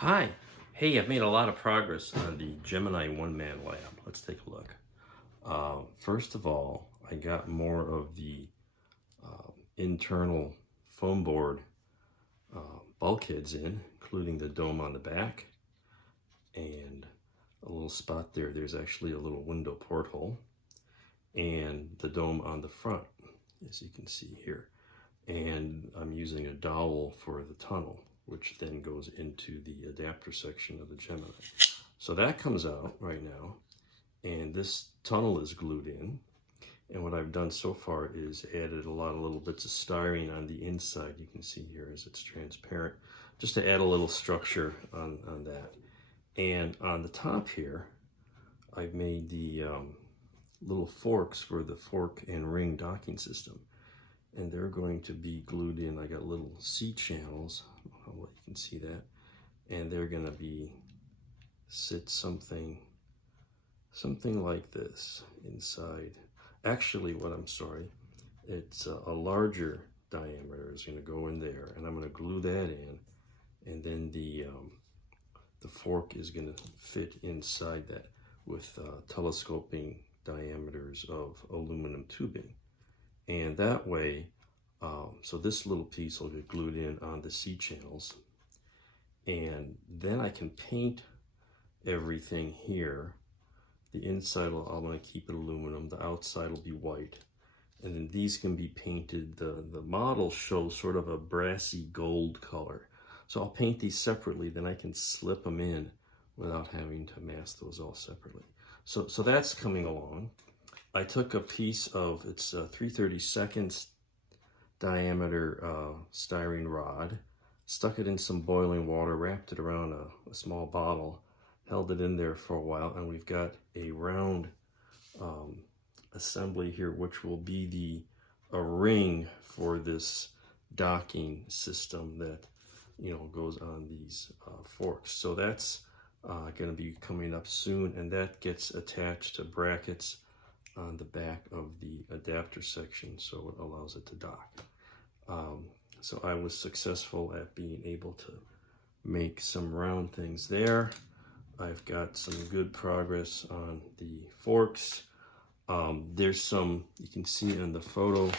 Hi. Hey, I've made a lot of progress on the Gemini one-man lab. Let's take a look. First of all, I got more of the internal foam board bulkheads in, including the dome on the back and a little spot there. There's actually a little window porthole and the dome on the front, as you can see here. And I'm using a dowel for the tunnel, which then goes into the adapter section of the Gemini. So that comes out right now, and this tunnel is glued in. And what I've done so far is added a lot of little bits of styrene on the inside. You can see here as it's transparent, just to add a little structure on that. And on the top here, I've made the little forks for the fork and ring docking system. And they're going to be glued in. I got little C channels, I don't know what you can see that, and they're going to be sit something like this inside. Actually, it's a larger diameter is going to go in there, and I'm going to glue that in, and then the fork is going to fit inside that with telescoping diameters of aluminum tubing. And that way, so this little piece will get glued in on the C channels. And then I can paint everything here. The inside, I'm going to keep it aluminum. The outside will be white. And then these can be painted. The model shows sort of a brassy gold color. So I'll paint these separately, then I can slip them in without having to mask those all separately. So that's coming along. I took a piece of, it's 3/32 diameter styrene rod, stuck it in some boiling water, wrapped it around a small bottle, held it in there for a while, and we've got a round assembly here, which will be a ring for this docking system that goes on these forks. So that's going to be coming up soon, and that gets attached to brackets on the back of the adapter section, so it allows it to dock. So I was successful at being able to make some round things there. I've got some good progress on the forks. There's some, you can see in the photo,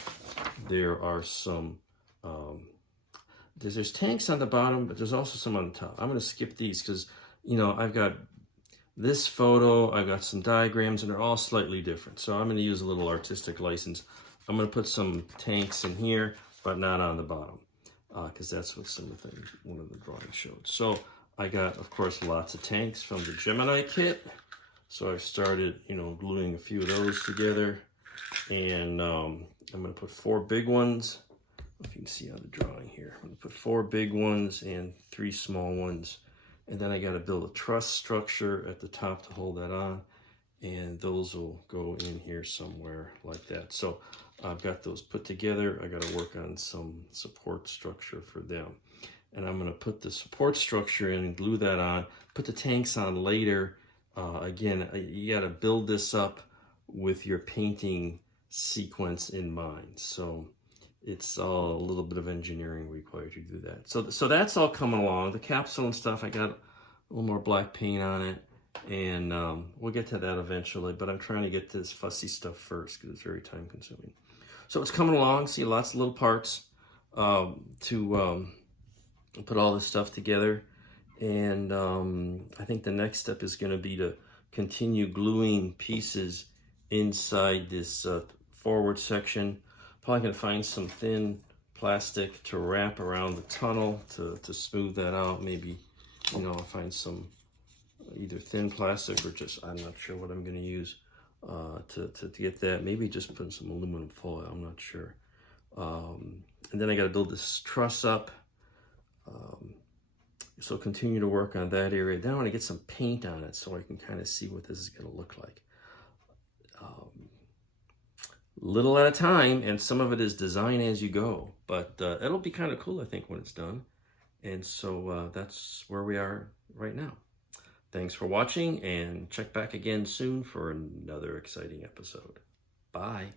there are some, there's tanks on the bottom, but there's also some on the top. I'm going to skip these because, I've got this photo, I've got some diagrams, and they're all slightly different. So I'm going to use a little artistic license. I'm going to put some tanks in here, but not on the bottom, because that's what one of the drawings showed. So I got, of course, lots of tanks from the Gemini kit. So I've started, gluing a few of those together. And I'm going to put 4 big ones. If you can see on the drawing here, I'm going to put 4 big ones and 3 small ones. And then I got to build a truss structure at the top to hold that on. And those will go in here somewhere like that. So I've got those put together. I got to work on some support structure for them. And I'm going to put the support structure in and glue that on, put the tanks on later. Again, you got to build this up with your painting sequence in mind. So it's all a little bit of engineering required to do that. So that's all coming along. The capsule and stuff, I got a little more black paint on it, and we'll get to that eventually, but I'm trying to get this fussy stuff first because it's very time consuming. So it's coming along. See lots of little parts to put all this stuff together. And I think the next step is going to be to continue gluing pieces inside this forward section. Probably going to find some thin plastic to wrap around the tunnel to smooth that out. Maybe, I'll find some either thin plastic or just, I'm not sure what I'm going to use to get that. Maybe just put some aluminum foil, I'm not sure. And then I got to build this truss up. So continue to work on that area. Then I want to get some paint on it so I can kind of see what this is going to look like. Little at a time, and some of it is design as you go, but it'll be kind of cool, I think, when it's done. And so that's where we are right now. Thanks for watching, and check back again soon for another exciting episode. Bye.